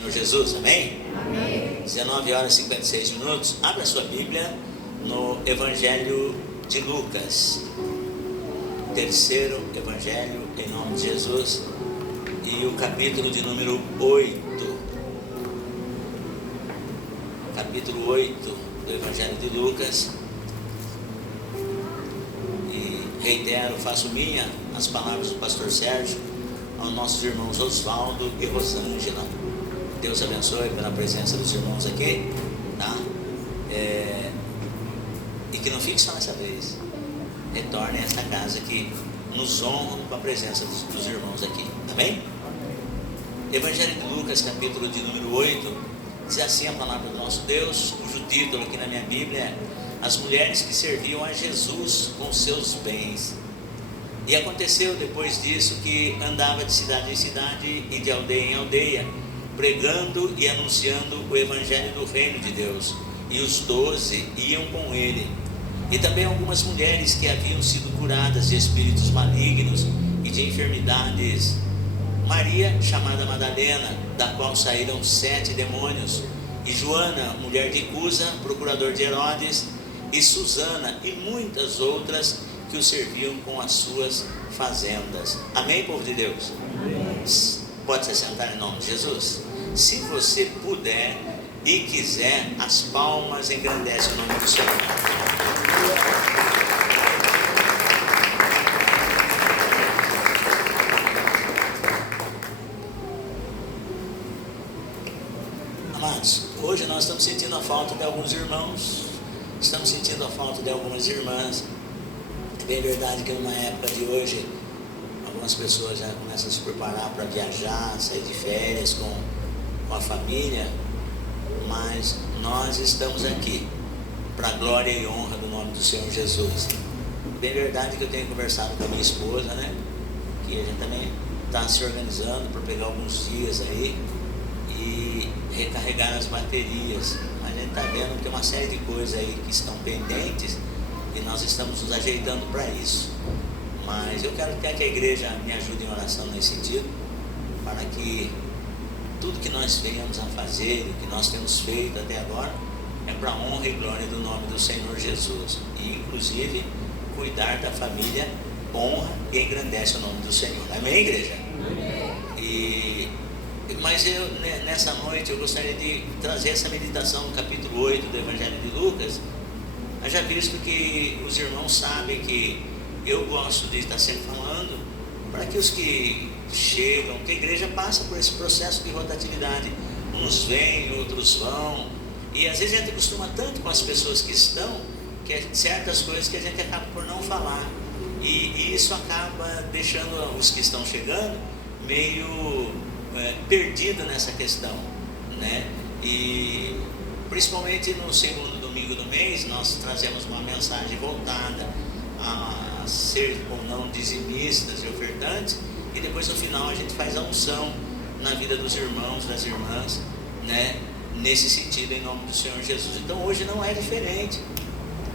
Senhor Jesus, amém? Amém. 19 horas e 56 minutos. Abra sua Bíblia no Evangelho de Lucas, terceiro Evangelho em nome de Jesus, e o capítulo de número 8. Capítulo 8 do Evangelho de Lucas. E reitero, faço minha as palavras do pastor Sérgio aos nossos irmãos Osvaldo e Rosângela. Deus abençoe pela presença dos irmãos aqui, tá? E que não fique só nessa vez. Retorne a esta casa que nos honra com a presença dos irmãos aqui, amém? Evangelho de Lucas, capítulo de número 8, diz assim a palavra do nosso Deus, cujo título aqui na minha Bíblia é: As mulheres que serviam a Jesus com seus bens. E aconteceu depois disso que andava de cidade em cidade e de aldeia em aldeia, pregando e anunciando o Evangelho do Reino de Deus. E os 12 iam com ele. E também algumas mulheres que haviam sido curadas de espíritos malignos e de enfermidades. Maria, chamada Madalena, da qual saíram 7 demônios. E Joana, mulher de Cusa, procurador de Herodes. E Susana e muitas outras que o serviam com as suas fazendas. Amém, povo de Deus? Amém. Pode se sentar em nome de Jesus? Se você puder e quiser, as palmas engrandecem o nome do Senhor. Amados, hoje nós estamos sentindo a falta de alguns irmãos, estamos sentindo a falta de algumas irmãs. É bem verdade que numa época de hoje, algumas pessoas já começam a se preparar para viajar, sair de férias com a família, mas nós estamos aqui para a glória e honra do nome do Senhor Jesus. Bem verdade que eu tenho conversado com a minha esposa, né? Que a gente também está se organizando para pegar alguns dias aí e recarregar as baterias. Mas a gente está vendo que tem uma série de coisas aí que estão pendentes e nós estamos nos ajeitando para isso. Mas eu quero até que a igreja me ajude em oração nesse sentido, para que tudo que nós venhamos a fazer, o que nós temos feito até agora, é para a honra e glória do nome do Senhor Jesus. E inclusive cuidar da família honra e engrandece o nome do Senhor. Amém, igreja? Amém. Mas nessa noite eu gostaria de trazer essa meditação no capítulo 8 do Evangelho de Lucas. Já visto que os irmãos sabem que eu gosto de estar sempre falando para que os que chegam, que a igreja passa por esse processo de rotatividade, uns vêm, outros vão, e às vezes a gente acostuma tanto com as pessoas que estão, que é certas coisas que a gente acaba por não falar, e isso acaba deixando os que estão chegando meio perdido nessa questão, né? E principalmente no segundo domingo do mês nós trazemos uma mensagem voltada a ser ou não dizimistas e ofertantes, e depois no final a gente faz a unção na vida dos irmãos, das irmãs, né? Nesse sentido, em nome do Senhor Jesus. Então hoje não é diferente.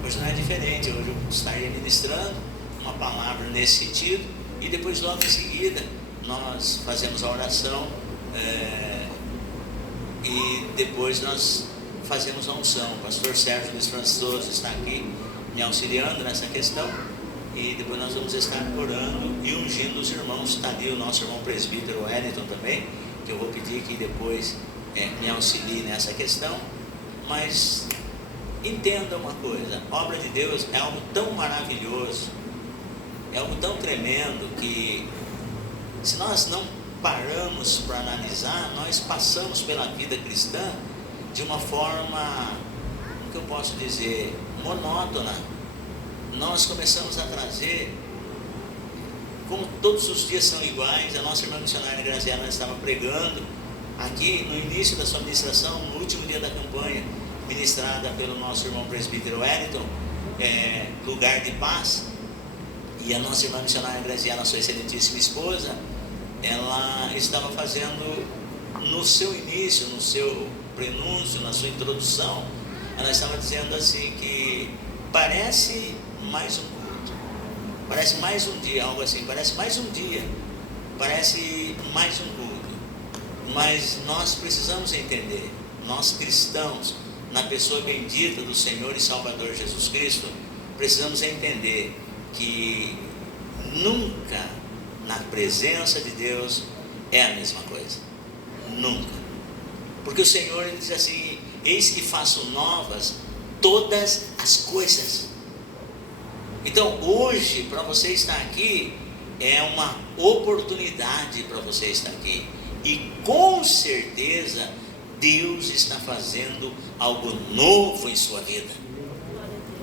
Hoje eu estarei ministrando uma palavra nesse sentido, e depois logo em seguida nós fazemos a oração, e depois nós fazemos a unção. O pastor Sérgio Luiz Francisco está aqui me auxiliando nessa questão, e depois nós vamos estar orando e ungindo os irmãos. Está ali o nosso irmão presbítero Wellington também, que eu vou pedir que depois me auxilie nessa questão. Mas entenda uma coisa: a obra de Deus é algo tão maravilhoso, é algo tão tremendo, que se nós não paramos para analisar, nós passamos pela vida cristã de uma forma, como que eu posso dizer, monótona. Nós começamos a trazer, como todos os dias são iguais. A nossa irmã missionária Graziela estava pregando aqui no início da sua ministração, no último dia da campanha, ministrada pelo nosso irmão presbítero Wellington, lugar de paz. E a nossa irmã missionária Graziela, sua excelentíssima esposa, ela estava fazendo no seu início, no seu prenúncio, na sua introdução, ela estava dizendo assim que parece mais um culto, parece mais um dia, algo assim, parece mais um dia, parece mais um culto. Mas nós precisamos entender, nós cristãos, na pessoa bendita do Senhor e Salvador Jesus Cristo, precisamos entender que nunca na presença de Deus é a mesma coisa, nunca, porque o Senhor, ele diz assim: eis que faço novas todas as coisas. Então hoje, para você estar aqui, é uma oportunidade para você estar aqui, e com certeza Deus está fazendo algo novo em sua vida.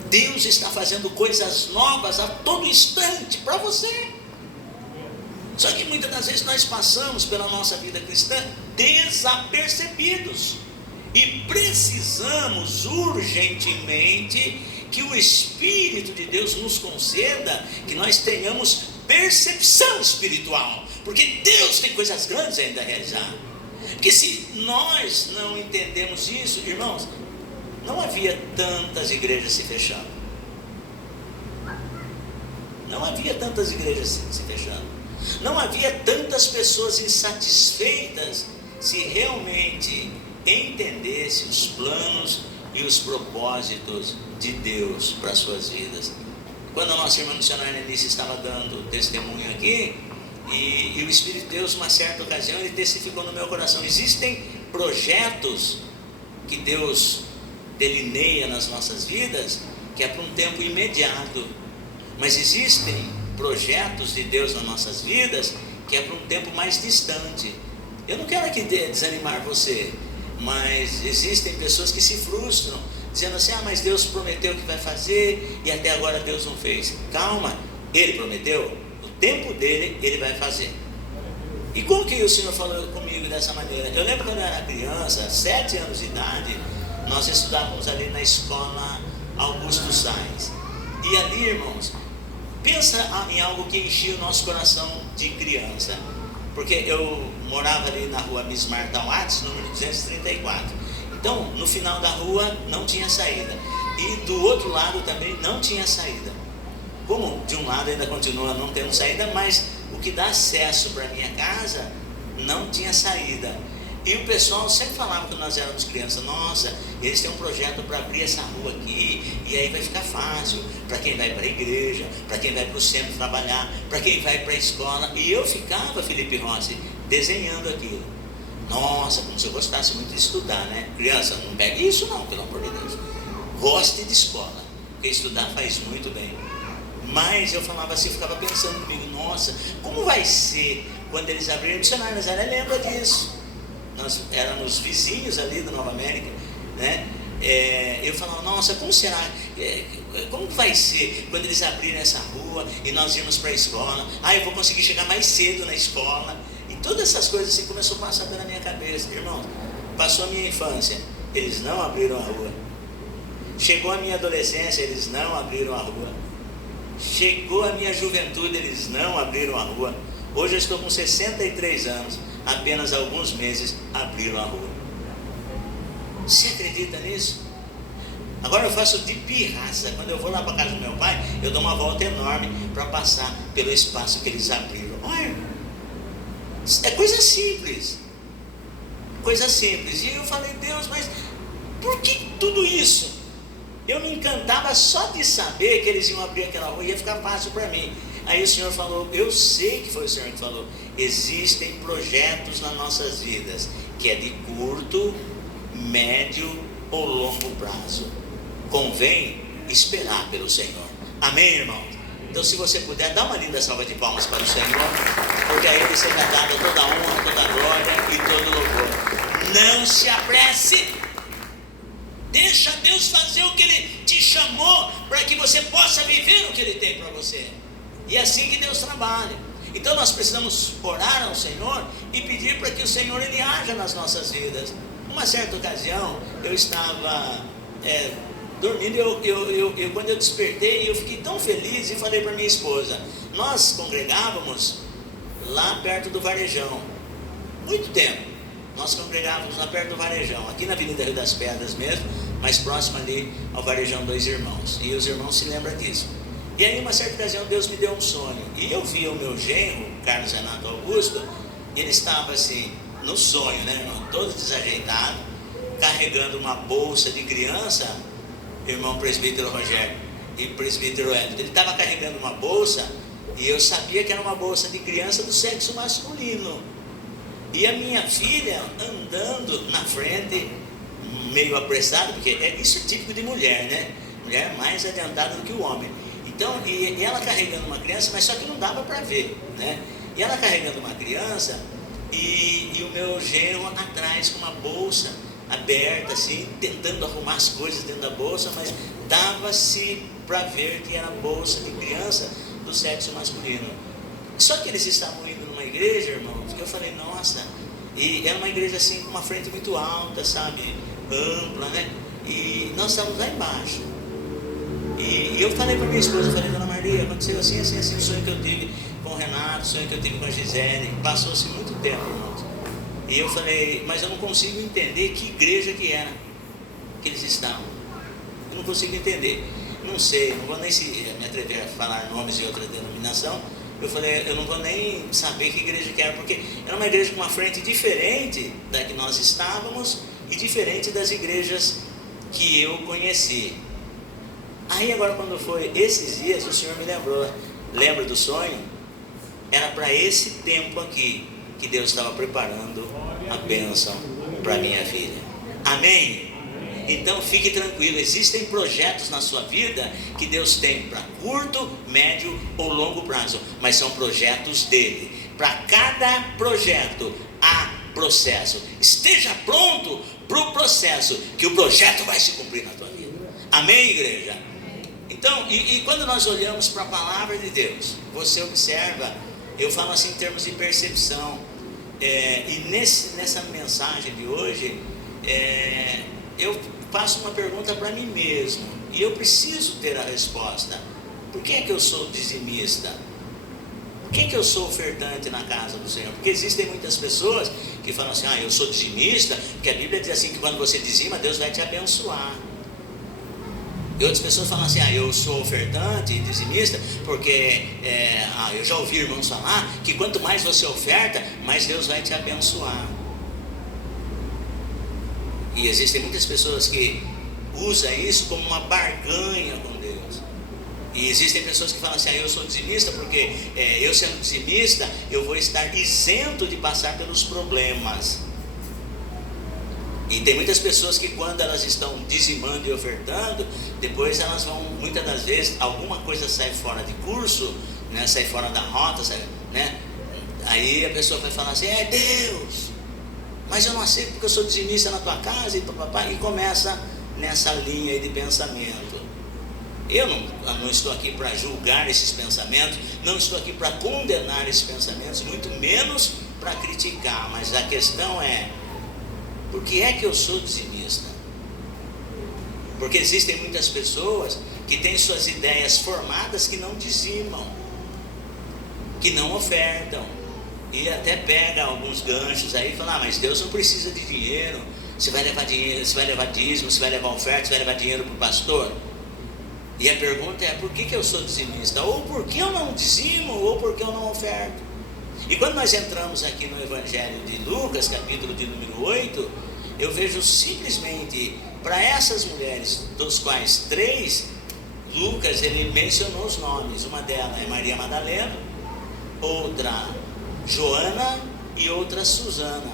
Deus está fazendo coisas novas a todo instante para você. Só que muitas das vezes nós passamos pela nossa vida cristã desapercebidos, e precisamos urgentemente que o Espírito de Deus nos conceda que nós tenhamos percepção espiritual, porque Deus tem coisas grandes ainda a realizar. Porque se nós não entendemos isso, irmãos, não havia tantas igrejas se fechando. Não havia tantas igrejas se fechando. Não havia tantas pessoas insatisfeitas se realmente entendesse os planos e os propósitos de Deus para as suas vidas. Quando a nossa irmã missionária Eunice estava dando testemunho aqui, e o Espírito de Deus, numa certa ocasião, ele testificou no meu coração: existem projetos que Deus delineia nas nossas vidas, que é para um tempo imediato, mas existem projetos de Deus nas nossas vidas, que é para um tempo mais distante. Eu não quero aqui desanimar você, mas existem pessoas que se frustram, dizendo assim: mas Deus prometeu que vai fazer, e até agora Deus não fez. Calma, Ele prometeu, o tempo dele, Ele vai fazer. E como que o Senhor falou comigo dessa maneira? Eu lembro quando eu era criança, 7 anos de idade, nós estudávamos ali na escola Augusto Sainz, e ali, irmãos, pensa em algo que enchia o nosso coração de criança, porque eu morava ali na rua Bismarck Tauates, número 234. Então, no final da rua não tinha saída, e do outro lado também não tinha saída. Como de um lado ainda continua não tendo saída, mas o que dá acesso para a minha casa não tinha saída. E o pessoal sempre falava, quando nós éramos crianças: nossa, eles têm um projeto para abrir essa rua aqui, e aí vai ficar fácil para quem vai para a igreja, para quem vai para o centro trabalhar, para quem vai para a escola. E eu ficava, Felipe Rossi, desenhando aquilo. Nossa, como se eu gostasse muito de estudar, né? Criança, não pegue isso não, pelo amor de Deus. Goste de escola, porque estudar faz muito bem. Mas eu falava assim, eu ficava pensando comigo: nossa, como vai ser quando eles abrirem o Dicionário Nazaré? Lembra disso? Nós éramos vizinhos ali da Nova América, né? Eu falava: nossa, como será, como vai ser quando eles abrirem essa rua e nós irmos para a escola? Eu vou conseguir chegar mais cedo na escola. E todas essas coisas assim começou a passar pela minha cabeça. Irmão, passou a minha infância, eles não abriram a rua. Chegou a minha adolescência, eles não abriram a rua. Chegou a minha juventude, eles não abriram a rua. Hoje eu estou com 63 anos, apenas alguns meses abriram a rua. Você acredita nisso? Agora eu faço de pirraça. Quando eu vou lá para a casa do meu pai, eu dou uma volta enorme para passar pelo espaço que eles abriram. Olha, é coisa simples. Coisa simples. E eu falei: Deus, mas por que tudo isso? Eu me encantava só de saber que eles iam abrir aquela rua, ia ficar fácil para mim. Aí o Senhor falou, eu sei que foi o Senhor que falou: existem projetos nas nossas vidas, que é de curto, médio ou longo prazo. Convém esperar pelo Senhor. Amém, irmão? Então, se você puder, dá uma linda salva de palmas para o Senhor, porque a Ele seja dada toda a honra, toda a glória e todo o louvor. Não se apresse. Deixa Deus fazer o que Ele te chamou, para que você possa viver o que Ele tem para você. E é assim que Deus trabalha. Então nós precisamos orar ao Senhor e pedir para que o Senhor Ele haja nas nossas vidas. Uma certa ocasião, eu estava dormindo, e quando eu despertei, eu fiquei tão feliz e falei para minha esposa: nós congregávamos lá perto do Varejão, muito tempo. Nós congregávamos lá perto do Varejão, aqui na Avenida Rio das Pedras mesmo, mais próximo ali ao Varejão Dois Irmãos, e os irmãos se lembram disso. E aí, uma certa ocasião, Deus me deu um sonho, e eu vi o meu genro, Carlos Renato Augusto, e ele estava assim, no sonho, né, irmão? Todo desajeitado, carregando uma bolsa de criança, irmão presbítero Rogério e presbítero Hélio. Ele estava carregando uma bolsa e eu sabia que era uma bolsa de criança do sexo masculino. E a minha filha andando na frente, meio apressada, porque isso é típico de mulher, né? Mulher mais adiantada do que o homem. Então, e ela carregando uma criança, mas só que não dava para ver, né? E ela carregando uma criança e o meu genro atrás com uma bolsa aberta, assim, tentando arrumar as coisas dentro da bolsa, mas dava-se para ver que era bolsa de criança do sexo masculino. Só que eles estavam indo numa igreja, irmãos, que eu falei, nossa, e era uma igreja assim com uma frente muito alta, sabe, ampla, né? E nós estávamos lá embaixo. E eu falei para minha esposa, eu falei, dona Maria, aconteceu assim, assim, assim, o sonho que eu tive com o Renato, o sonho que eu tive com a Gisele, passou-se muito tempo, irmãos. E eu falei, mas eu não consigo entender que igreja que era que eles estavam. Eu não consigo entender. Não sei, não vou nem me atrever a falar nomes de outra denominação. Eu falei, eu não vou nem saber que igreja que era, porque era uma igreja com uma frente diferente da que nós estávamos e diferente das igrejas que eu conheci. Aí agora quando foi esses dias, o Senhor me lembrou, lembra do sonho? Era para esse tempo aqui que Deus estava preparando a bênção para minha filha. Amém? Então fique tranquilo, existem projetos na sua vida que Deus tem para curto, médio ou longo prazo, mas são projetos dele. Para cada projeto há processo. Esteja pronto para o processo, que o projeto vai se cumprir na tua vida. Amém, igreja? Então, e quando nós olhamos para a palavra de Deus, você observa, eu falo assim em termos de percepção, e nessa mensagem de hoje, eu faço uma pergunta para mim mesmo, e eu preciso ter a resposta. Por que é que eu sou dizimista? Por que é que eu sou ofertante na casa do Senhor? Porque existem muitas pessoas que falam assim, eu sou dizimista, porque a Bíblia diz assim, que quando você dizima, Deus vai te abençoar. E outras pessoas falam assim, eu sou ofertante e dizimista, porque eu já ouvi irmãos falar que quanto mais você oferta, mais Deus vai te abençoar. E existem muitas pessoas que usam isso como uma barganha com Deus. E existem pessoas que falam assim, eu sou dizimista porque eu sendo dizimista, eu vou estar isento de passar pelos problemas. E tem muitas pessoas que quando elas estão dizimando e ofertando, depois elas vão, muitas das vezes, alguma coisa sai fora de curso, né, sai fora da rota, né? Aí a pessoa vai falar assim, Deus, mas eu não aceito porque eu sou dizimista na tua casa, e começa nessa linha aí de pensamento. Eu não estou aqui para julgar esses pensamentos, não estou aqui para condenar esses pensamentos, muito menos para criticar, mas a questão é, por que é que eu sou dizimista? Porque existem muitas pessoas que têm suas ideias formadas que não dizimam, que não ofertam, e até pega alguns ganchos aí e fala, mas Deus não precisa de dinheiro, você vai levar dinheiro, você vai levar dízimo, você vai levar oferta, você vai levar dinheiro para o pastor? E a pergunta é, por que eu sou dizimista? Ou por que eu não dizimo, ou por que eu não oferto? E quando nós entramos aqui no Evangelho de Lucas, capítulo de número 8, eu vejo simplesmente para essas mulheres, dos quais 3, Lucas ele mencionou os nomes. Uma delas é Maria Madalena, outra Joana e outra Susana.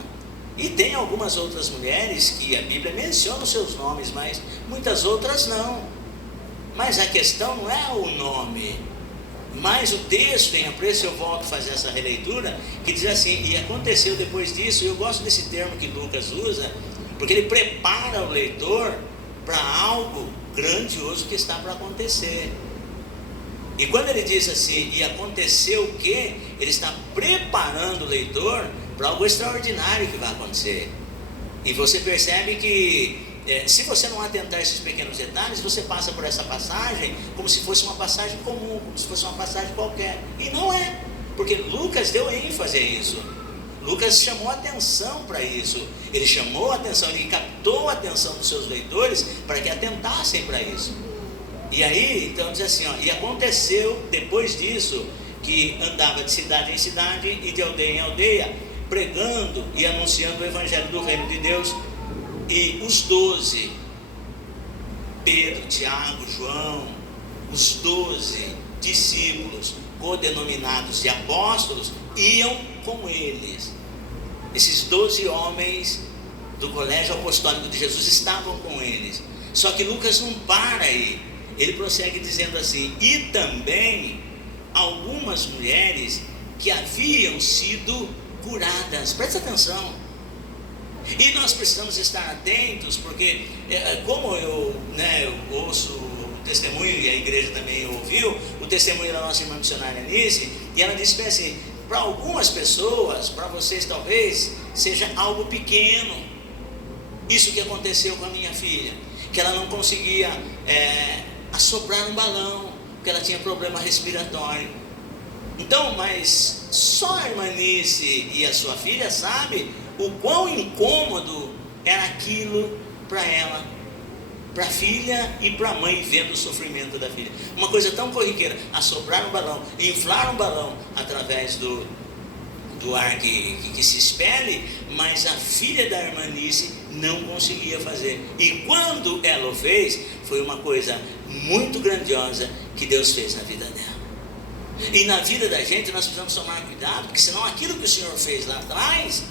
E tem algumas outras mulheres que a Bíblia menciona os seus nomes, mas muitas outras não. Mas a questão não é o nome, mas o texto, em apreço, eu volto a fazer essa releitura, que diz assim, e aconteceu depois disso. Eu gosto desse termo que Lucas usa, porque ele prepara o leitor para algo grandioso que está para acontecer. E quando ele diz assim, e aconteceu o quê? Ele está preparando o leitor para algo extraordinário que vai acontecer. E você percebe que se você não atentar a esses pequenos detalhes, você passa por essa passagem como se fosse uma passagem comum, como se fosse uma passagem qualquer. E não é, porque Lucas deu ênfase a isso. Lucas chamou atenção para isso. Ele chamou a atenção, ele captou a atenção dos seus leitores para que atentassem para isso. E aí, então diz assim, e aconteceu depois disso, que andava de cidade em cidade e de aldeia em aldeia, pregando e anunciando o evangelho do reino de Deus. E os 12, Pedro, Tiago, João, os 12 discípulos, codenominados de apóstolos, iam com eles. Esses 12 homens do colégio apostólico de Jesus estavam com eles. Só que Lucas não para aí, ele prossegue dizendo assim: e também algumas mulheres que haviam sido curadas. Presta atenção. E nós precisamos estar atentos, porque como eu ouço o testemunho, e a igreja também ouviu o testemunho da nossa irmã missionária Anice, e ela disse assim: para algumas pessoas, para vocês talvez seja algo pequeno isso que aconteceu com a minha filha, que ela não conseguia assoprar um balão, porque ela tinha problema respiratório. Então, mas só a irmã Anice e a sua filha sabem o quão incômodo era aquilo para ela, para a filha e para a mãe, vendo o sofrimento da filha. Uma coisa tão corriqueira, assoprar um balão, inflar um balão através do ar que se expele, mas a filha da irmã Anice não conseguia fazer. E quando ela o fez, foi uma coisa muito grandiosa que Deus fez na vida dela. E na vida da gente nós precisamos tomar cuidado, porque senão aquilo que o Senhor fez lá atrás,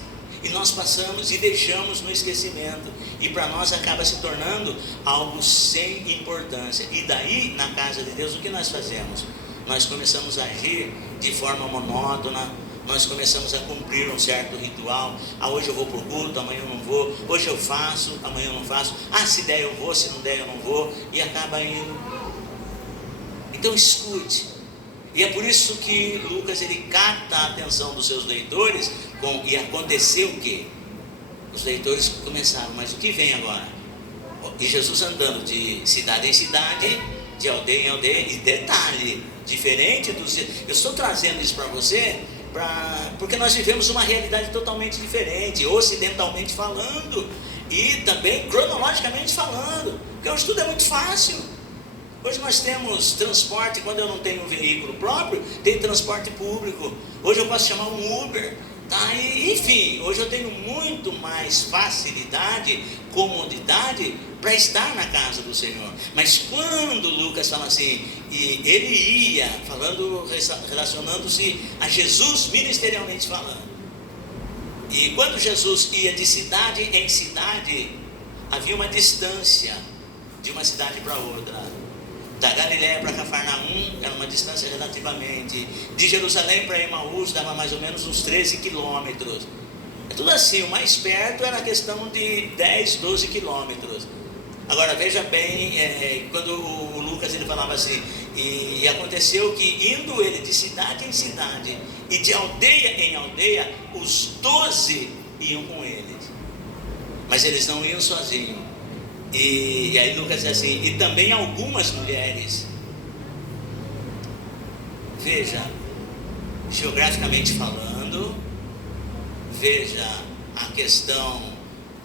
e nós passamos e deixamos no esquecimento, e para nós acaba se tornando algo sem importância. E daí, na casa de Deus, o que nós fazemos? Nós começamos a agir de forma monótona, nós começamos a cumprir um certo ritual. Hoje eu vou para o culto, amanhã eu não vou. Hoje eu faço, amanhã eu não faço. Se der eu vou, se não der eu não vou. E acaba indo. Então escute. E é por isso que Lucas, ele capta a atenção dos seus leitores. E aconteceu o quê? Os leitores começaram: mas o que vem agora? E Jesus andando de cidade em cidade, de aldeia em aldeia. E detalhe, diferente dos... Eu estou trazendo isso para você porque nós vivemos uma realidade totalmente diferente, ocidentalmente falando, e também cronologicamente falando, porque hoje tudo é muito fácil. Hoje nós temos transporte. Quando eu não tenho um veículo próprio, tem transporte público. Hoje eu posso chamar um Uber, tá? Enfim, hoje eu tenho muito mais facilidade, comodidade para estar na casa do Senhor. Mas quando Lucas fala assim, e ele ia falando, relacionando-se a Jesus ministerialmente falando, e quando Jesus ia de cidade em cidade, havia uma distância de uma cidade para outra. Da Galiléia para Cafarnaum era uma distância relativamente, de Jerusalém para Emaús dava mais ou menos uns 13 quilômetros. É tudo assim, o mais perto era a questão de 10, 12 quilômetros. Agora veja bem, quando o Lucas ele falava assim, e aconteceu que indo ele de cidade em cidade e de aldeia em aldeia, os 12 iam com eles, mas eles não iam sozinhos. E aí Lucas diz assim: e também algumas mulheres. Veja, geograficamente falando, veja a questão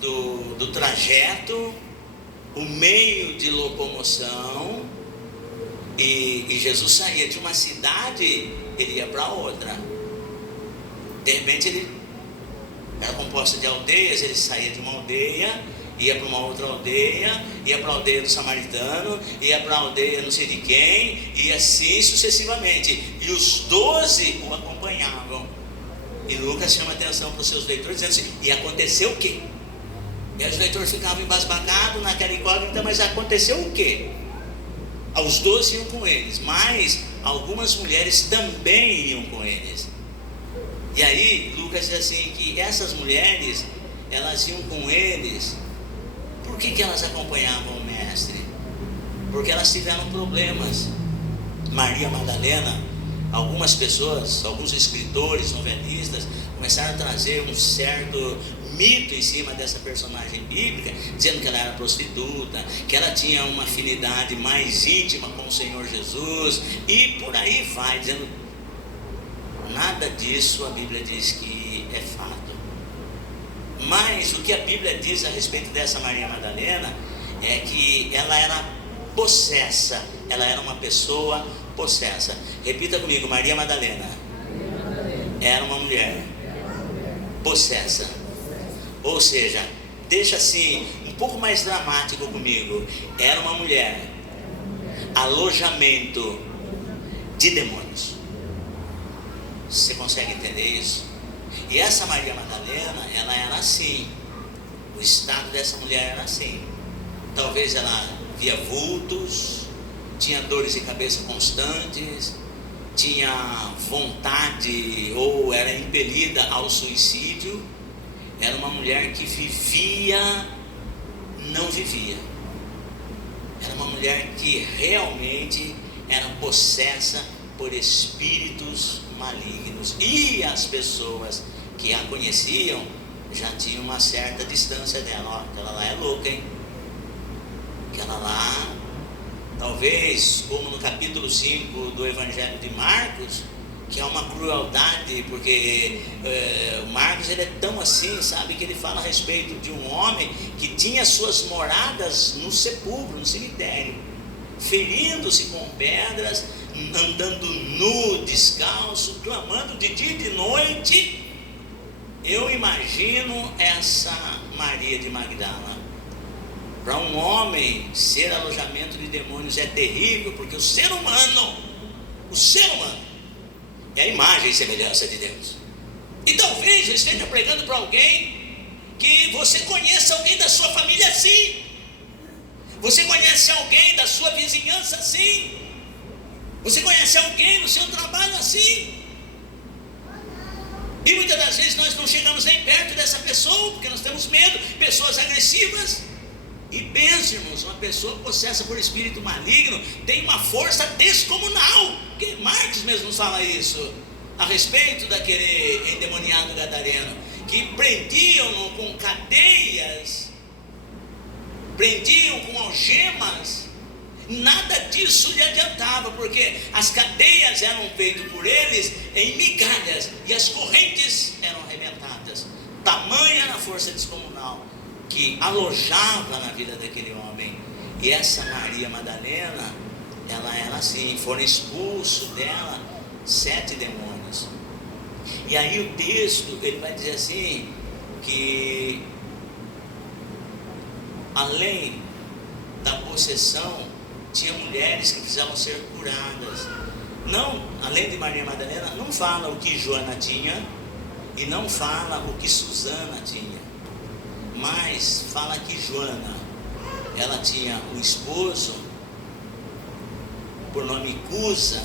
do trajeto, o meio de locomoção. E Jesus saía de uma cidade, ele ia para outra. De repente ele era composto de aldeias, ele saía de uma aldeia, ia para uma outra aldeia, ia para a aldeia do samaritano, ia para a aldeia não sei de quem, e assim sucessivamente. E os 12 o acompanhavam. E Lucas chama atenção para os seus leitores, dizendo assim: e aconteceu o quê? E aí os leitores ficavam embasbacados naquela incógnita, mas aconteceu o quê? Os 12 iam com eles, mas algumas mulheres também iam com eles. E aí Lucas diz assim, que essas mulheres, elas iam com eles. Por que elas acompanhavam o mestre? Porque elas tiveram problemas. Maria Madalena, algumas pessoas, alguns escritores, novelistas, começaram a trazer um certo mito em cima dessa personagem bíblica, dizendo que ela era prostituta, que ela tinha uma afinidade mais íntima com o Senhor Jesus, e por aí vai, dizendo nada disso a Bíblia diz que é fato. Mas o que a Bíblia diz a respeito dessa Maria Madalena é que ela era possessa, ela era uma pessoa possessa. Repita comigo: Maria Madalena era uma mulher possessa. Ou seja, deixa assim, um pouco mais dramático comigo. Era uma mulher, alojamento de demônios. Você consegue entender isso? E essa Maria Madalena, ela era assim. O estado dessa mulher era assim. Talvez ela via vultos, tinha dores de cabeça constantes, tinha vontade ou era impelida ao suicídio. Era uma mulher que vivia, não vivia. Era uma mulher que realmente era possessa por espíritos malignos. E as pessoas que a conheciam já tinham uma certa distância dela. Ó, aquela lá é louca, hein? Aquela lá, talvez, como no capítulo 5 do Evangelho de Marcos, que é uma crueldade, porque Marcos ele é tão assim, sabe, que ele fala a respeito de um homem que tinha suas moradas no sepulcro, no cemitério, ferindo-se com pedras, andando nu, descalço, clamando de dia e de noite. Eu imagino essa Maria de Magdala. Para um homem ser alojamento de demônios é terrível, porque o ser humano é a imagem e semelhança de Deus. E talvez eu esteja pregando para alguém que você conheça alguém da sua família assim. Você conhece alguém da sua vizinhança assim. Você conhece alguém no seu trabalho assim. E muitas das vezes nós não chegamos nem perto dessa pessoa, porque nós temos medo, pessoas agressivas. E pense, irmãos, uma pessoa possessa por espírito maligno tem uma força descomunal. Porque Marcos mesmo nos fala isso, a respeito daquele endemoniado gadareno, que prendiam-no com cadeias, prendiam com algemas. Nada disso lhe adiantava, porque as cadeias eram feitas por eles em migalhas e as correntes eram arrebentadas. Tamanha a força descomunal que alojava na vida daquele homem. E essa Maria Madalena, ela era assim, foram expulsos dela 7 demônios. E aí o texto, ele vai dizer assim, que além da possessão, tinha mulheres que precisavam ser curadas. Não, além de Maria Madalena, não fala o que Joana tinha e não fala o que Susana tinha, mas fala que Joana, ela tinha um esposo por nome Cusa,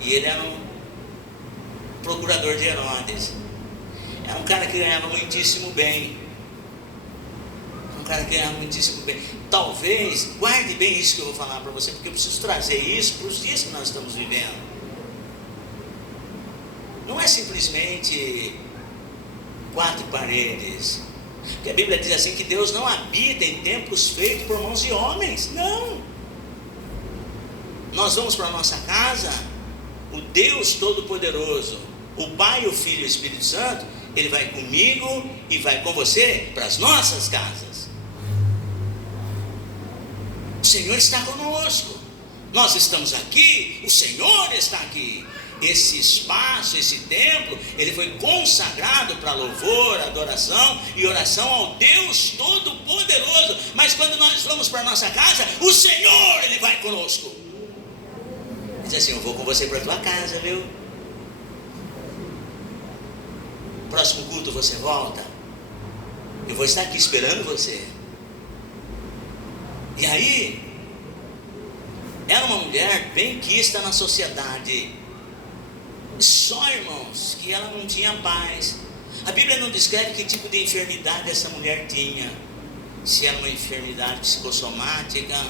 e ele era um procurador de Herodes. Era um cara que ganhava muitíssimo bem. Um cara que ganhava muitíssimo bem. Talvez, guarde bem isso que eu vou falar para você, porque eu preciso trazer isso para os dias que nós estamos vivendo. Não é simplesmente 4 paredes. Porque a Bíblia diz assim, que Deus não habita em templos feitos por mãos de homens. Não. Nós vamos para a nossa casa, o Deus Todo-Poderoso, o Pai, o Filho e o Espírito Santo, Ele vai comigo e vai com você para as nossas casas. O Senhor está conosco. Nós estamos aqui, o Senhor está aqui. Esse espaço, esse templo, ele foi consagrado para louvor, adoração e oração ao Deus Todo-Poderoso. Mas quando nós vamos para a nossa casa, o Senhor, Ele vai conosco. Ele diz assim, eu vou com você para a tua casa, viu? Próximo culto você volta. Eu vou estar aqui esperando você. E aí, era uma mulher bem quista na sociedade. Só, irmãos, que ela não tinha paz. A Bíblia não descreve que tipo de enfermidade essa mulher tinha. Se era uma enfermidade psicossomática,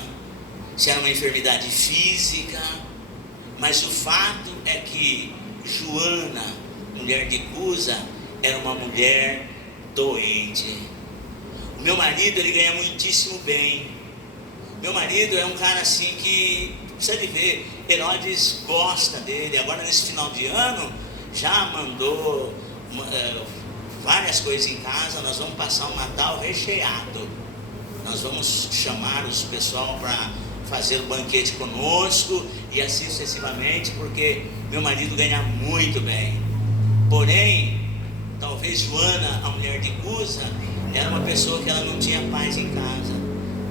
se era uma enfermidade física. Mas o fato é que Joana, mulher de Cusa, era uma mulher doente. O meu marido, ele ganha muitíssimo bem. Meu marido é um cara assim que, precisa de ver, Herodes gosta dele. Agora nesse final de ano, já mandou várias coisas em casa. Nós vamos passar um Natal recheado. Nós vamos chamar os pessoal para fazer o banquete conosco e assim sucessivamente, porque meu marido ganha muito bem. Porém, Talvez Joana, a mulher de Cusa, era uma pessoa que ela não tinha paz em casa.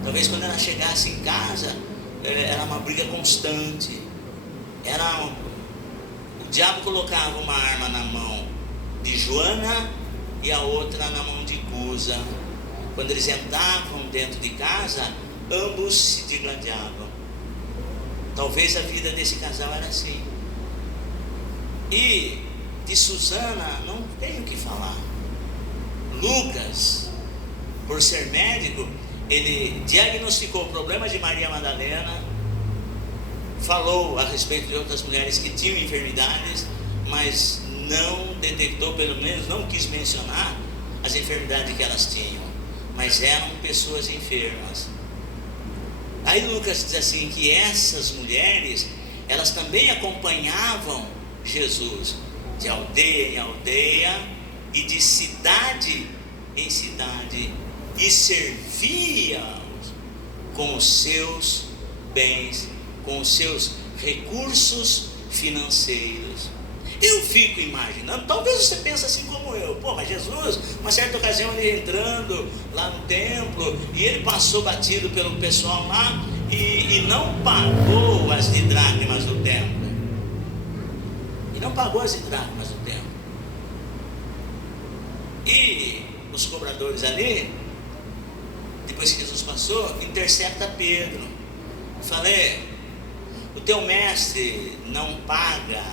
Talvez quando ela chegasse em casa, era uma briga constante. O diabo colocava uma arma na mão de Joana e a outra na mão de Cusa. Quando eles entravam dentro de casa, ambos se digladiavam. Talvez a vida desse casal era assim. E de Susana não tenho o que falar. Lucas, por ser médico, ele diagnosticou o problema de Maria Madalena, falou a respeito de outras mulheres que tinham enfermidades, mas não detectou, pelo menos não quis mencionar as enfermidades que elas tinham, mas eram pessoas enfermas. Aí Lucas diz assim, que essas mulheres, elas também acompanhavam Jesus de aldeia em aldeia e de cidade em cidade, e servia-os com os seus bens, com os seus recursos financeiros. Eu fico imaginando, talvez você pense assim como eu, mas Jesus, uma certa ocasião ele entrando lá no templo, e ele passou batido pelo pessoal lá, e não pagou as dracmas do templo. E não pagou as dracmas do templo. E os cobradores ali, depois que Jesus passou, intercepta Pedro. Falei, o teu mestre não paga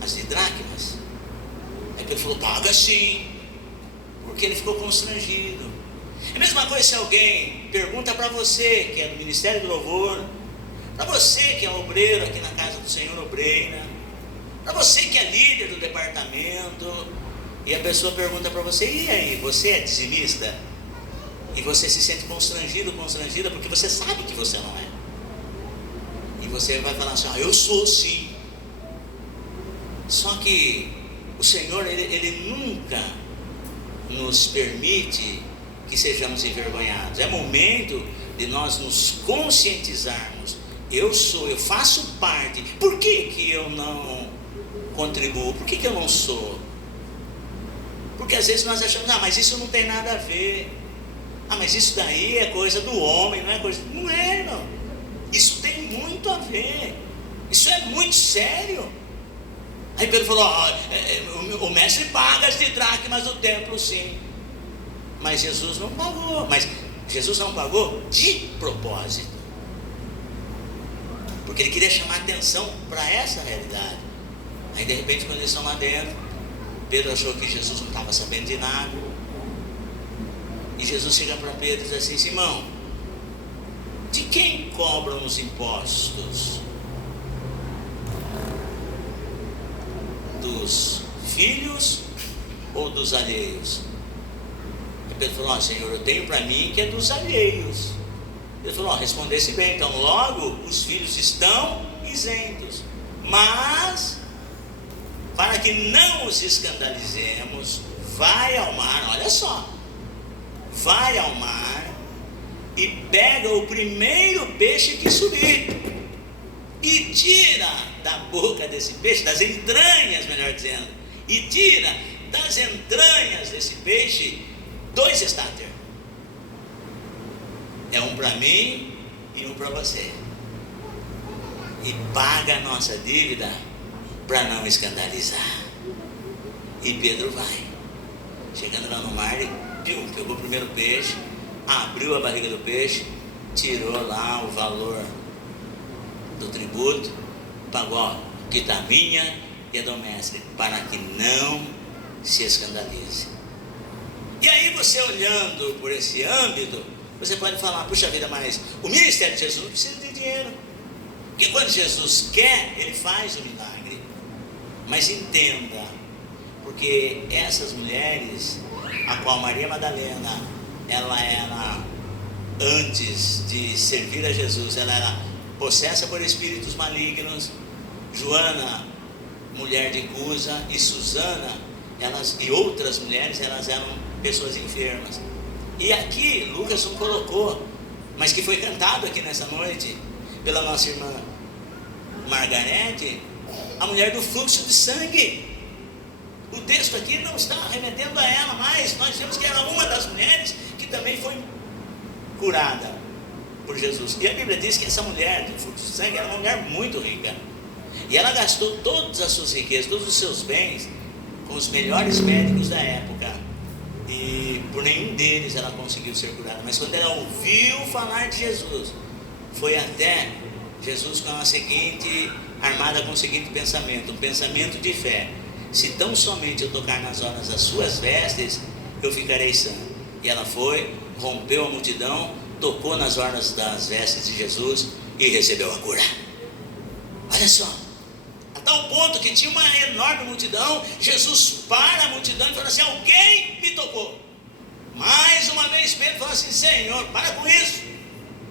as dracmas? Aí Pedro falou, paga sim, porque ele ficou constrangido. É a mesma coisa se alguém pergunta para você, que é do Ministério do Louvor, para você que é obreiro aqui na casa do Senhor, obreira, para você que é líder do departamento, e a pessoa pergunta para você, e aí, você é dizimista? E você se sente constrangido, constrangida, porque você sabe que você não é. E você vai falar assim, eu sou sim. Só que o Senhor, ele nunca nos permite que sejamos envergonhados. É momento de nós nos conscientizarmos. Eu faço parte. Por que eu não contribuo? Por que eu não sou? Porque às vezes nós achamos, mas isso não tem nada a ver. Mas isso daí é coisa do homem, não é coisa... Não é, não. Isso tem muito a ver. Isso é muito sério. Aí Pedro falou, o mestre paga as dracmas do templo, sim. Mas Jesus não pagou. Mas Jesus não pagou de propósito. Porque ele queria chamar atenção para essa realidade. Aí de repente, quando eles estão lá dentro, Pedro achou que Jesus não estava sabendo de nada. E Jesus chega para Pedro e diz assim, Simão, de quem cobram os impostos? Dos filhos ou dos alheios? E Pedro falou, Senhor, eu tenho para mim que é dos alheios. Ele falou, respondesse bem, então logo os filhos estão isentos. Mas, para que não os escandalizemos, vai ao mar, olha só, vai ao mar e pega o primeiro peixe que subir e tira da boca desse peixe, das entranhas, melhor dizendo, e tira das entranhas desse peixe 2 estáter. É um para mim e um para você. E paga a nossa dívida para não escandalizar. E Pedro vai. Chegando lá no mar, ele pegou o primeiro peixe, abriu a barriga do peixe, tirou lá o valor do tributo, pagou, que está minha e a do mestre, para que não se escandalize. E aí você olhando por esse âmbito, você pode falar, puxa vida, mas o ministério de Jesus não precisa de dinheiro. Porque quando Jesus quer, ele faz o milagre. Mas entenda, porque essas mulheres, a qual Maria Madalena, ela era, antes de servir a Jesus, ela era possessa por espíritos malignos. Joana, mulher de Cusa, e Susana, e outras mulheres, elas eram pessoas enfermas. E aqui Lucas não colocou, mas que foi cantado aqui nessa noite pela nossa irmã Margarete, a mulher do fluxo de sangue. O texto aqui não está remetendo a ela, mas nós vemos que era uma das mulheres que também foi curada por Jesus. E a Bíblia diz que essa mulher do fluxo de sangue era uma mulher muito rica, e ela gastou todas as suas riquezas, todos os seus bens, com os melhores médicos da época, e por nenhum deles ela conseguiu ser curada. Mas quando ela ouviu falar de Jesus, foi até Jesus com a seguinte, armada com o seguinte pensamento, um pensamento de fé: se tão somente eu tocar nas orlas das suas vestes, eu ficarei sã. E ela foi, rompeu a multidão, tocou nas orlas das vestes de Jesus e recebeu a cura. Olha só, a tal ponto que tinha uma enorme multidão, Jesus para a multidão e fala assim: alguém me tocou. Mais uma vez Pedro fala assim: Senhor, para com isso.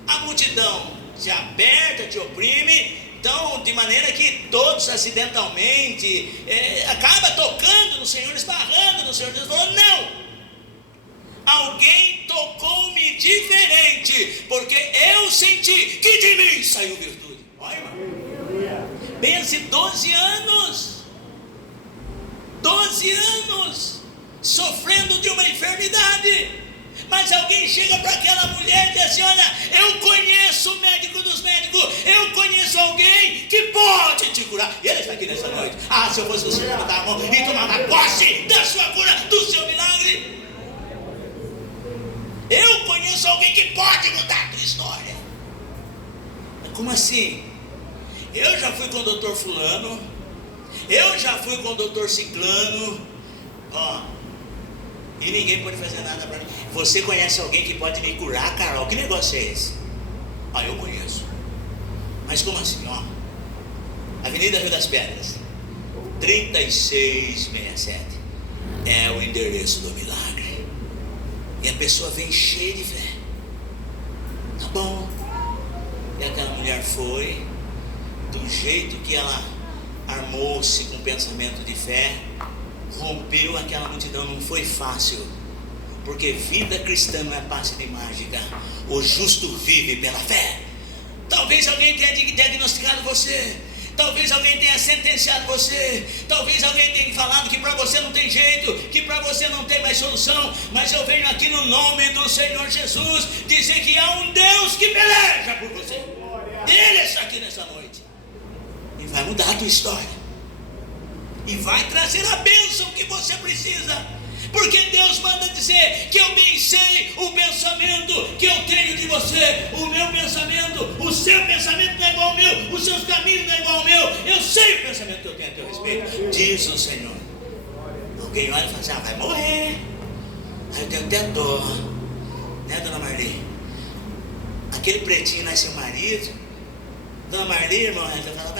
A multidão te aperta, te oprime, então de maneira que todos acidentalmente acaba tocando no Senhor, esbarrando no Senhor. Jesus falou: não, alguém tocou-me diferente, porque eu senti que de mim saiu virtude. Olha, irmão, pense, 12 anos sofrendo de uma enfermidade, mas alguém chega para aquela mulher e diz assim: olha, eu conheço o médico dos médicos, eu conheço alguém que pode te curar. E ele está aqui nessa noite. Ah, se eu fosse você, levantar a mão e tomar posse da sua cura, do seu milagre. Eu conheço alguém que pode mudar a tua história. Como assim? Eu já fui com o doutor fulano, eu já fui com o doutor ciclano, e ninguém pode fazer nada para mim. Você conhece alguém que pode me curar, Carol? Que negócio é esse? Eu conheço. Mas como assim? Avenida Rio das Pedras, 3667 é o endereço do milagre. E a pessoa vem cheia de fé. Tá bom. E aquela mulher foi, do jeito que ela armou-se com pensamento de fé, rompeu aquela multidão. Não foi fácil, porque vida cristã não é passe de mágica. O justo vive pela fé. Talvez alguém tenha diagnosticado você, talvez alguém tenha sentenciado você, talvez alguém tenha falado que para você não tem jeito, que para você não tem mais solução, mas eu venho aqui no nome do Senhor Jesus dizer que há um Deus que peleja por você. Ele está aqui nessa noite e vai mudar a tua história, e vai trazer a bênção que você precisa, porque Deus manda dizer que eu bem sei o pensamento que eu tenho de você. O meu pensamento, o seu pensamento não é igual ao meu, os seus caminhos não é igual ao meu. Eu sei o pensamento que eu tenho a teu respeito, diz o Senhor. Alguém olha e fala assim: vai morrer. Aí eu tenho até dó, né, dona Marli? Aquele pretinho nasceu marido. Dona Marli, irmão, ela fala: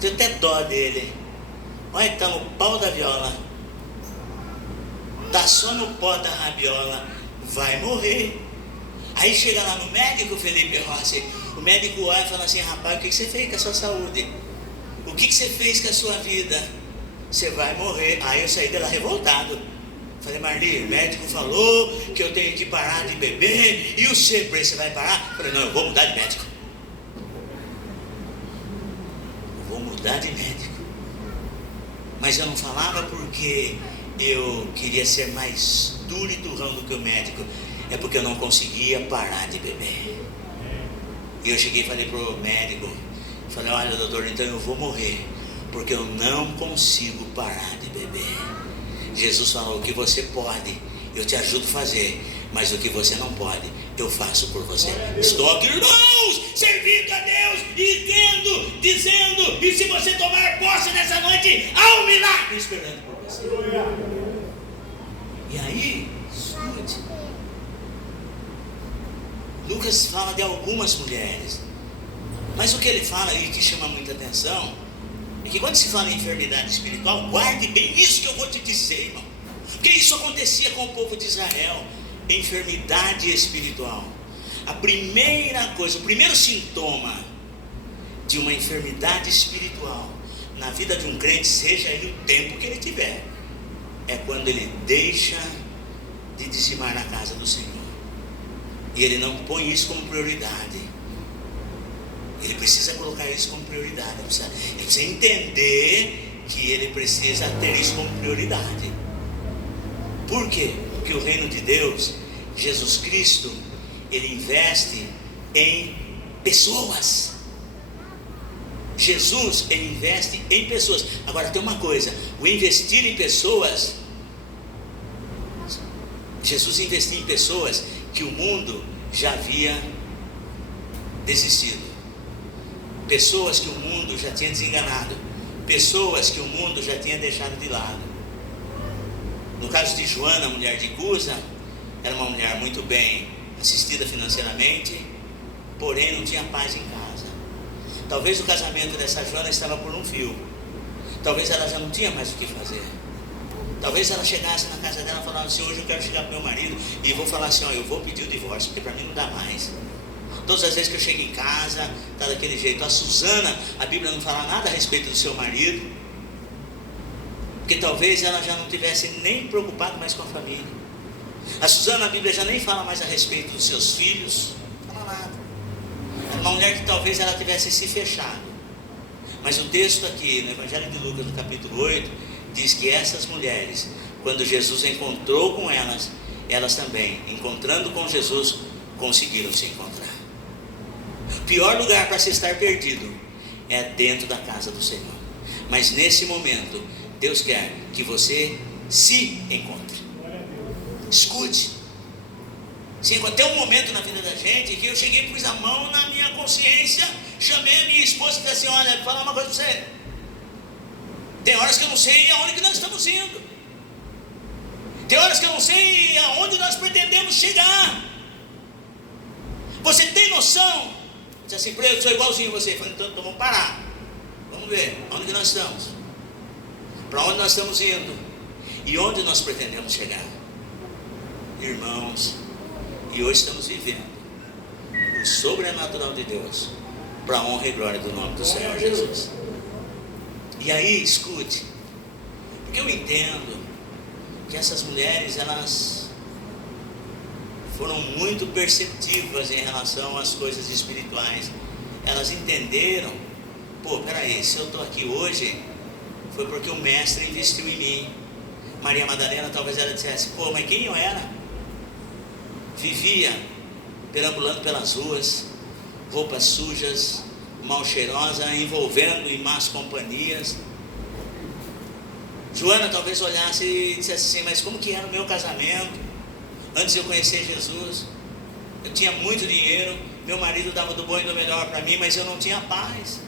tenho até dó dele. Olha, está no pau da viola, está só no pó da rabiola, vai morrer. Aí chega lá no médico, Felipe Rossi, o médico olha e fala assim: rapaz, o que você fez com a sua saúde? O que você fez com a sua vida? Você vai morrer. Aí eu saí dela revoltado. Falei: Marli, o médico falou que eu tenho que parar de beber, e o sempre você vai parar? Falei: não, eu vou mudar de médico. Mudar de médico. Mas eu não falava porque eu queria ser mais duro e turrão do que o médico, é porque eu não conseguia parar de beber. E eu cheguei e falei pro médico, falei: olha, doutor, então eu vou morrer porque eu não consigo parar de beber. Jesus falou: o que você pode, eu te ajudo a fazer, mas o que você não pode, eu faço por você. Estou aqui, irmãos, servindo a Deus e crendo, dizendo, e se você tomar posse nessa noite, há um milagre esperando por você. E aí, escute, Lucas fala de algumas mulheres, mas o que ele fala e que chama muita atenção é que quando se fala em enfermidade espiritual, guarde bem isso que eu vou te dizer, irmão, porque isso acontecia com o povo de Israel. Enfermidade espiritual, a primeira coisa, o primeiro sintoma de uma enfermidade espiritual na vida de um crente, seja ele o tempo que ele tiver, é quando ele deixa de dizimar na casa do Senhor, e ele não põe isso como prioridade. Ele precisa colocar isso como prioridade. Ele precisa entender que ele precisa ter isso como prioridade. Por quê? Porque o reino de Deus, Jesus Cristo, ele investe em pessoas. Jesus, ele investe em pessoas. Agora tem uma coisa, o investir em pessoas, Jesus investiu em pessoas que o mundo já havia desistido, pessoas que o mundo já tinha desenganado, pessoas que o mundo já tinha deixado de lado. No caso de Joana, mulher de Cusa, era uma mulher muito bem assistida financeiramente, porém não tinha paz em casa. Talvez o casamento dessa Joana estava por um fio. Talvez ela já não tinha mais o que fazer. Talvez ela chegasse na casa dela e falasse assim: hoje eu quero chegar para meu marido e vou falar assim: ó, eu vou pedir o divórcio, porque para mim não dá mais. Todas as vezes que eu chego em casa, está daquele jeito. A Susana, a Bíblia não fala nada a respeito do seu marido, porque talvez ela já não tivesse nem preocupado mais com a família. A Susana, a Bíblia já nem fala mais a respeito dos seus filhos, não fala nada. É uma mulher que talvez ela tivesse se fechado. Mas o texto aqui, no Evangelho de Lucas, no capítulo 8, diz que essas mulheres, quando Jesus encontrou com elas, elas também, encontrando com Jesus, conseguiram se encontrar. O pior lugar para se estar perdido é dentro da casa do Senhor. Mas nesse momento, Deus quer que você se encontre. Escute. Tem um momento na vida da gente que eu cheguei, pus a mão na minha consciência, chamei a minha esposa e disse assim: olha, vou falar uma coisa para você. Tem horas que eu não sei aonde que nós estamos indo. Tem horas que eu não sei aonde nós pretendemos chegar. Você tem noção? Diz assim: eu sou igualzinho a você. Eu falei: então vamos parar. Vamos ver aonde que nós estamos. Para onde nós estamos indo. E onde nós pretendemos chegar. Irmãos, e hoje estamos vivendo o sobrenatural de Deus, para a honra e glória do nome do Senhor Jesus. E aí, escute, porque eu entendo que essas mulheres, elas foram muito perceptivas em relação às coisas espirituais. Elas entenderam: pô, peraí, se eu estou aqui hoje, foi porque o mestre investiu em mim. Maria Madalena, talvez ela dissesse: pô, mas quem eu era? Vivia perambulando pelas ruas, roupas sujas, mal cheirosa, envolvendo em más companhias. Joana talvez olhasse e dissesse assim: mas como que era o meu casamento antes de eu conhecer Jesus? Eu tinha muito dinheiro, meu marido dava do bom e do melhor para mim, mas eu não tinha paz.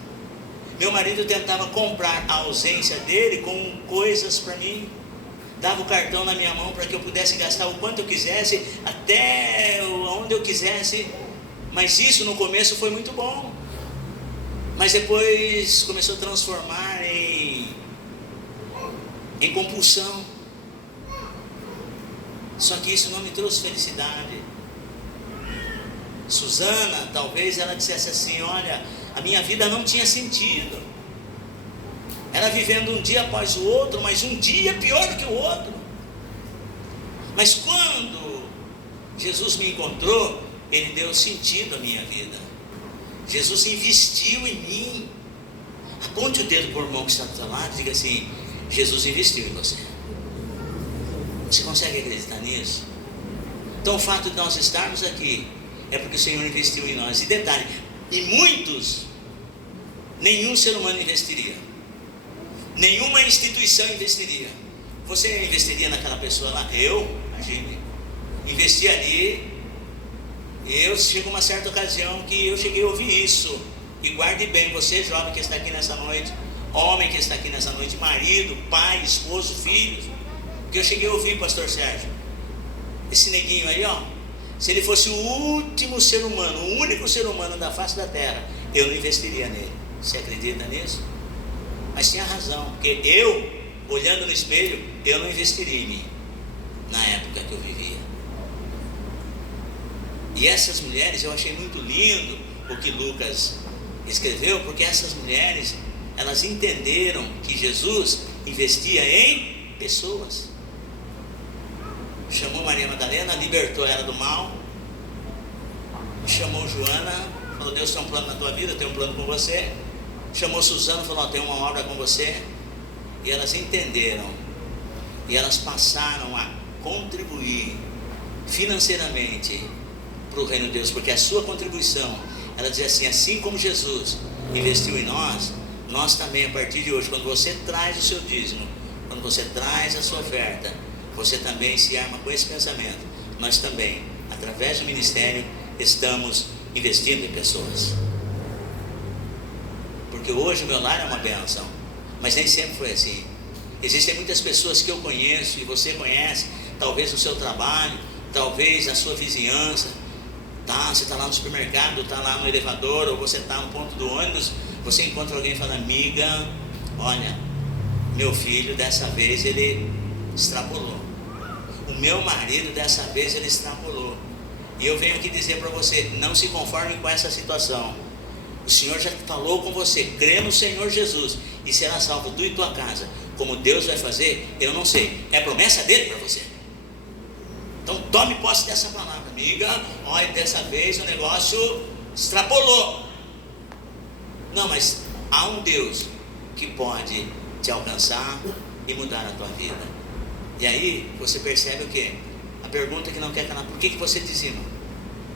Meu marido tentava comprar a ausência dele com coisas para mim, dava o cartão na minha mão para que eu pudesse gastar o quanto eu quisesse, até onde eu quisesse. Mas isso no começo foi muito bom, mas depois começou a transformar em compulsão. Só que isso não me trouxe felicidade. Susana, talvez ela dissesse assim: olha, a minha vida não tinha sentido. Era vivendo um dia após o outro, mas um dia pior do que o outro. Mas quando Jesus me encontrou, Ele deu sentido à minha vida. Jesus investiu em mim. Aponte o dedo para o irmão que está do seu lado e diga assim: Jesus investiu em você. Você consegue acreditar nisso? Então o fato de nós estarmos aqui é porque o Senhor investiu em nós. E detalhe, e muitos, nenhum ser humano investiria, nenhuma instituição investiria. Você investiria naquela pessoa lá? Eu, imagine, investi ali. Chegou uma certa ocasião que eu cheguei a ouvir isso. E guarde bem, você jovem que está aqui nessa noite, homem que está aqui nessa noite, marido, pai, esposo, filhos, que eu cheguei a ouvir, pastor Sérgio: esse neguinho aí, ó, se ele fosse o último ser humano, o único ser humano da face da terra, eu não investiria nele. Você acredita nisso? Mas tinha razão, porque eu, olhando no espelho, eu não investiria em mim, na época que eu vivia. E essas mulheres, eu achei muito lindo o que Lucas escreveu, porque essas mulheres, elas entenderam que Jesus investia em pessoas. Chamou Maria Madalena, libertou ela do mal. Chamou Joana, falou: Deus tem um plano na tua vida, tem um plano com você. Chamou Susana, falou: tem uma obra com você. e elas entenderam, e elas passaram a contribuir financeiramente para o reino de Deus, porque a sua contribuição, ela dizia assim como Jesus investiu em nós, nós também, a partir de hoje, quando você traz o seu dízimo, quando você traz a sua oferta, você também se arma com esse pensamento: nós também, através do ministério, estamos investindo em pessoas. Porque hoje o meu lar é uma bênção, mas nem sempre foi assim. Existem muitas pessoas que eu conheço e você conhece, talvez no seu trabalho, talvez na sua vizinhança, você está lá no supermercado, está lá no elevador, ou você está no ponto do ônibus, você encontra alguém e fala: amiga, olha, meu filho dessa vez ele extrapolou, o meu marido dessa vez ele extrapolou, e eu venho aqui dizer para você: não se conforme com essa situação. O Senhor já falou com você, crê no Senhor Jesus e será salvo tu e tua casa. Como Deus vai fazer, eu não sei, é promessa dele para você. Então tome posse dessa palavra, amiga. Olha, dessa vez o negócio extrapolou. Não, mas há um Deus que pode te alcançar e mudar a tua vida. E aí você percebe o quê? A pergunta que não quer calar: por que você dizima?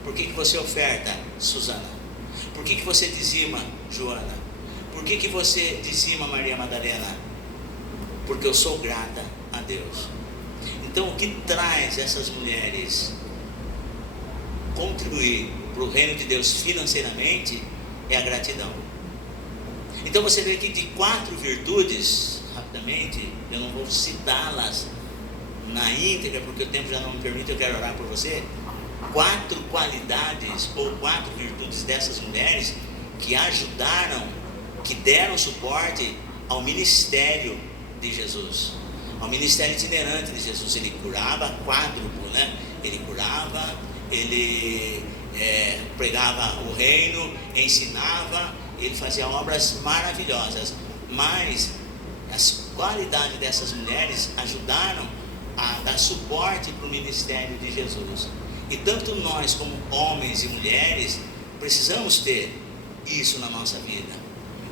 Por que você oferta, Suzana? Por que você dizima, Joana? Por que você dizima, Maria Madalena? Porque eu sou grata a Deus. Então, o que traz essas mulheres contribuir para o reino de Deus financeiramente é a gratidão. Então você vê aqui de 4 virtudes, rapidamente, eu não vou citá-las na íntegra, porque o tempo já não me permite, eu quero orar por você. 4 qualidades ou 4 virtudes dessas mulheres que ajudaram, que deram suporte ao ministério de Jesus, ao ministério itinerante de Jesus. Ele curava quádruplo, né? Ele curava, ele pregava o reino, ensinava, ele fazia obras maravilhosas. Mas as qualidades dessas mulheres ajudaram a dar suporte para o ministério de Jesus. E tanto nós como homens e mulheres precisamos ter isso na nossa vida,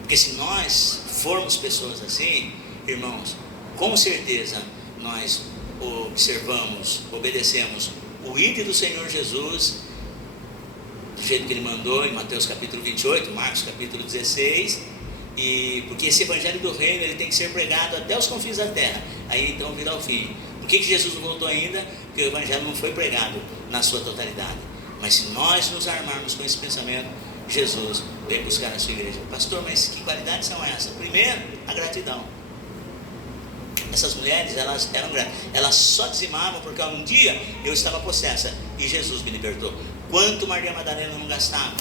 porque se nós formos pessoas assim, irmãos, com certeza nós observamos, obedecemos o ide do Senhor Jesus do jeito que Ele mandou em Mateus capítulo 28, Marcos capítulo 16, e porque esse evangelho do reino ele tem que ser pregado até os confins da terra, aí então virá o fim. Por que Jesus não voltou ainda? Porque o evangelho não foi pregado na sua totalidade. Mas se nós nos armarmos com esse pensamento, Jesus vem buscar a sua igreja. Pastor, mas que qualidades são essas? Primeiro, a gratidão. Essas mulheres, elas eram gratas. Elas só dizimavam porque um dia eu estava possessa e Jesus me libertou. Quanto Maria Madalena não gastava?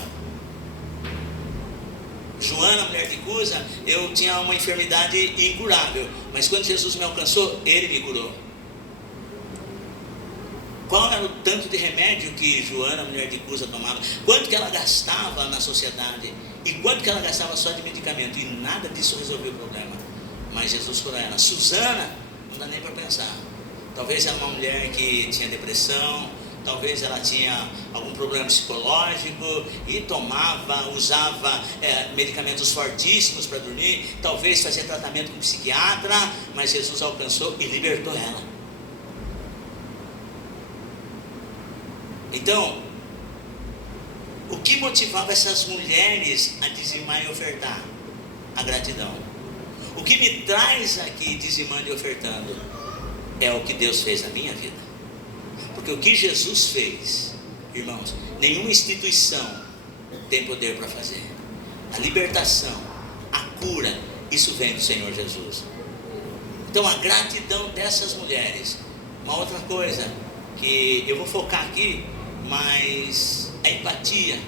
Joana, mulher de Cusa, eu tinha uma enfermidade incurável, mas quando Jesus me alcançou, Ele me curou. Qual era o tanto de remédio que Joana, mulher de Cusa, tomava? Quanto que ela gastava na sociedade? E quanto que ela gastava só de medicamento? E nada disso resolveu o problema. Mas Jesus curou ela. Susana, não dá nem para pensar. Talvez era uma mulher que tinha depressão, talvez ela tinha algum problema psicológico e tomava, usava medicamentos fortíssimos para dormir, talvez fazia tratamento com psiquiatra, mas Jesus alcançou e libertou ela. Então, o que motivava essas mulheres a dizimar e ofertar? A gratidão. O que me traz aqui dizimando e ofertando é o que Deus fez na minha vida. Porque o que Jesus fez, irmãos, nenhuma instituição tem poder para fazer. A libertação, a cura, isso vem do Senhor Jesus. Então a gratidão dessas mulheres. Uma outra coisa que eu vou focar aqui, mas a empatia.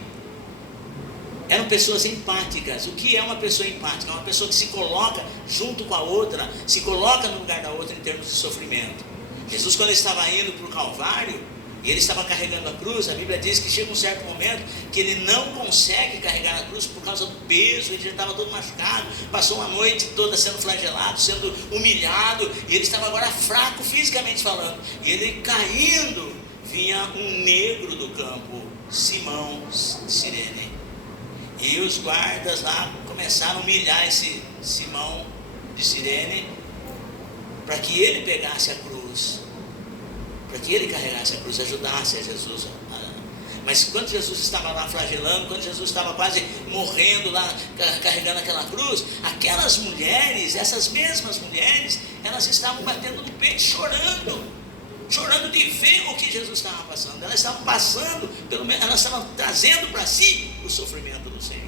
Eram pessoas empáticas. O que é uma pessoa empática? É uma pessoa que se coloca junto com a outra, se coloca no lugar da outra em termos de sofrimento. Jesus, quando ele estava indo para o Calvário e ele estava carregando a cruz, a Bíblia diz que chega um certo momento que ele não consegue carregar a cruz por causa do peso, ele já estava todo machucado, passou uma noite toda sendo flagelado, sendo humilhado, e ele estava agora fraco fisicamente falando, e ele caindo, vinha um negro do campo, Simão de Cirene, e os guardas lá começaram a humilhar esse Simão de Cirene, para que ele pegasse a cruz, para que ele carregasse a cruz, ajudasse a Jesus. Mas quando Jesus estava lá flagelando, quando Jesus estava quase morrendo lá, carregando aquela cruz, aquelas mulheres, essas mesmas mulheres, elas estavam batendo no peito, chorando de ver o que Jesus estava passando. Elas estavam passando, elas estavam trazendo para si o sofrimento do Senhor.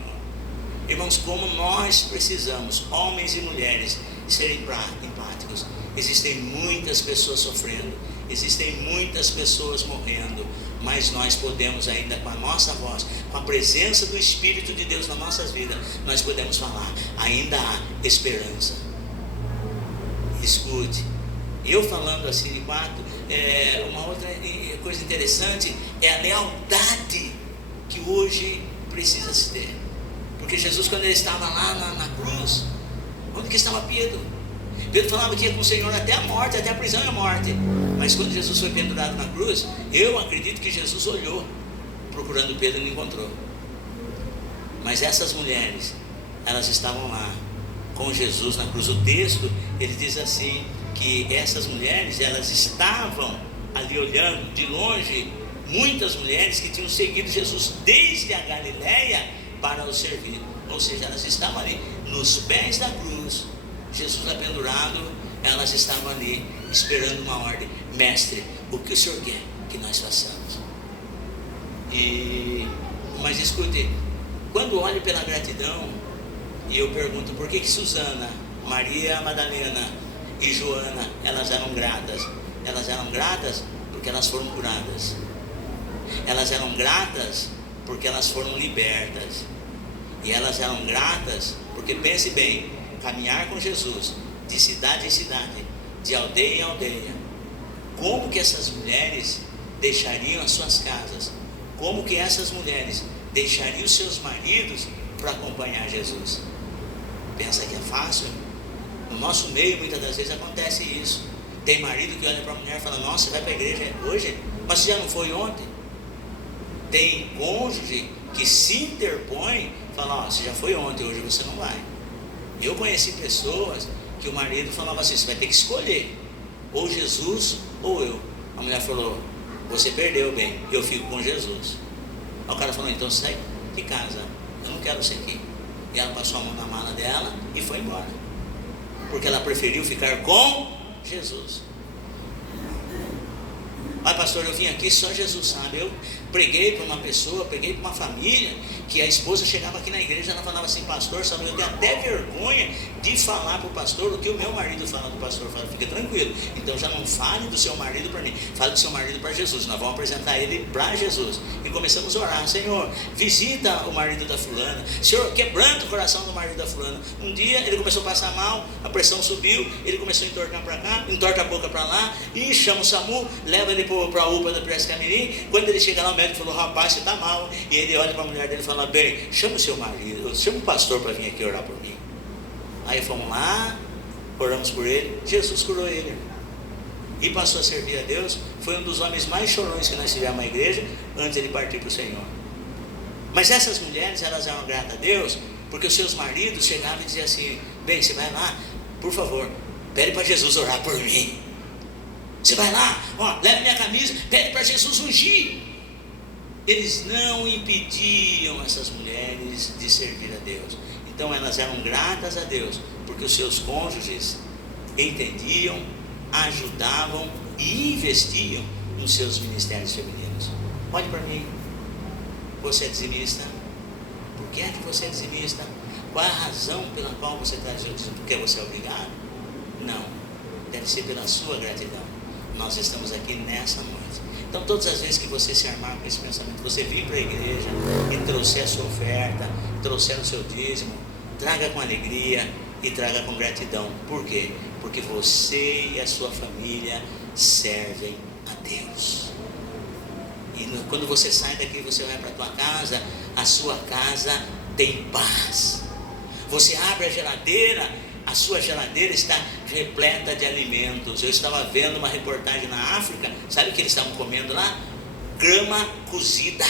Irmãos, como nós precisamos, homens e mulheres, ser empáticos. Existem muitas pessoas sofrendo, existem muitas pessoas morrendo, mas nós podemos ainda, com a nossa voz, com a presença do Espírito de Deus nas nossas vidas, nós podemos falar, ainda há esperança. Escute, eu falando assim de fato, uma outra coisa interessante é a lealdade que hoje precisa se ter. Porque Jesus, quando ele estava lá na cruz, onde que estava Pedro? Pedro falava que ia com o Senhor até a morte, até a prisão e a morte. Mas quando Jesus foi pendurado na cruz, eu acredito que Jesus olhou, procurando Pedro e não encontrou. Mas essas mulheres, elas estavam lá, com Jesus na cruz. O texto, ele diz assim, que essas mulheres, elas estavam ali olhando de longe, muitas mulheres que tinham seguido Jesus desde a Galileia para o servir. Ou seja, elas estavam ali, nos pés da cruz, Jesus lá pendurado, elas estavam ali, esperando uma ordem. Mestre, o que o Senhor quer que nós façamos? Mas escute, quando olho pela gratidão, e eu pergunto, por que Susana, Maria Madalena e Joana, elas eram gratas? Elas eram gratas porque elas foram curadas. Elas eram gratas porque elas foram libertas. E elas eram gratas porque, pense bem, caminhar com Jesus, de cidade em cidade, de aldeia em aldeia, como que essas mulheres deixariam as suas casas? Como que essas mulheres deixariam os seus maridos para acompanhar Jesus? Pensa que é fácil? No nosso meio, muitas das vezes acontece isso. Tem marido que olha para a mulher e fala, nossa, você vai para a igreja hoje? Mas você já não foi ontem? Tem cônjuge que se interpõe, fala, você já foi ontem, hoje você não vai. Eu conheci pessoas que o marido falava assim, você vai ter que escolher, ou Jesus ou eu. A mulher falou, você perdeu, bem, eu fico com Jesus. Aí o cara falou, então você sai de casa, eu não quero você aqui. E ela passou a mão na mala dela e foi embora, porque ela preferiu ficar com Jesus. Mas pastor, eu vim aqui, só Jesus sabe. Eu preguei para uma pessoa, preguei para uma família, que a esposa chegava aqui na igreja, ela falava assim, pastor, sabe, eu tenho até vergonha de falar para o pastor o que o meu marido fala do pastor. Fala, fica tranquilo, então já não fale do seu marido para mim, fale do seu marido para Jesus, nós vamos apresentar ele para Jesus. E começamos a orar, Senhor, visita o marido da fulana, Senhor, quebranta o coração do marido da fulana. Um dia ele começou a passar mal, a pressão subiu, ele começou a entortar para cá, entorta a boca para lá, e chama o SAMU, leva ele para a UPA da Piracicamirim. Quando ele chega lá, o médico falou, rapaz, você está mal. E ele olha para a mulher dele e fala, bem, chama o seu marido, chama o pastor para vir aqui orar por mim. Aí fomos lá, oramos por ele, Jesus curou ele e passou a servir a Deus. Foi um dos homens mais chorões que nós tivemos na igreja, antes de ele partir para o Senhor. Mas essas mulheres, elas eram gratas a Deus, porque os seus maridos chegavam e diziam assim, bem, você vai lá, por favor, pede para Jesus orar por mim. Você vai lá, ó, leva minha camisa, pede para Jesus ungir. Eles não impediam essas mulheres de servir a Deus. Então elas eram gratas a Deus, porque os seus cônjuges entendiam, ajudavam e investiam nos seus ministérios femininos. Olhe para mim, você é dizimista? Por que é que você é dizimista? Qual é a razão pela qual você traz o dízimo? Porque você é obrigado? Não, deve ser pela sua gratidão. Nós estamos aqui nessa noite. Então todas as vezes que você se armar com esse pensamento, você vir para a igreja e trouxer a sua oferta, trouxer o seu dízimo, traga com alegria e traga com gratidão. Por quê? Porque você e a sua família servem a Deus. E quando você sai daqui, você vai para a tua casa, a sua casa tem paz. Você abre a geladeira, a sua geladeira está repleta de alimentos. Eu estava vendo uma reportagem na África, sabe o que eles estavam comendo lá? Grama cozida.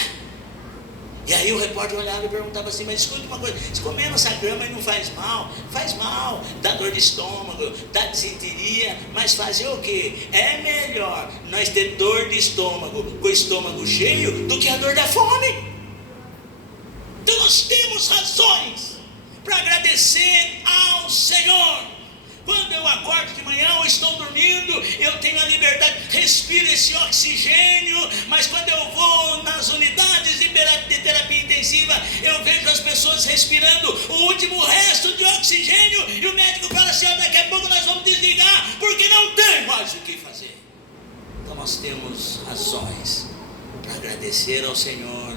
E aí o repórter olhava e perguntava assim: mas escuta uma coisa, se comendo essa grama aí não faz mal? Faz mal, dá dor de estômago, dá desinteria, mas fazer o quê? É melhor nós ter dor de estômago com o estômago cheio do que a dor da fome. Então nós temos razões para agradecer ao Senhor. Quando eu acordo de manhã ou estou dormindo, eu tenho a liberdade, respiro esse oxigênio, mas quando eu vou nas unidades de terapia intensiva, eu vejo as pessoas respirando o último resto de oxigênio, e o médico fala assim: daqui a pouco nós vamos desligar, porque não tem mais o que fazer. Então nós temos razões para agradecer ao Senhor,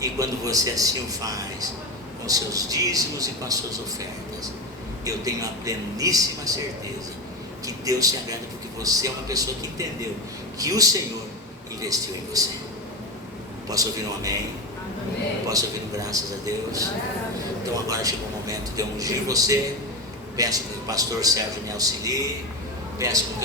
e quando você assim o faz, com seus dízimos e com as suas ofertas, eu tenho a pleníssima certeza que Deus se agrada, porque você é uma pessoa que entendeu que o Senhor investiu em você. Posso ouvir um amém? Amém. Posso ouvir um graças a Deus? Então agora chegou o momento de eu ungir você. Peço que o pastor Sérgio me auxilie. Peço que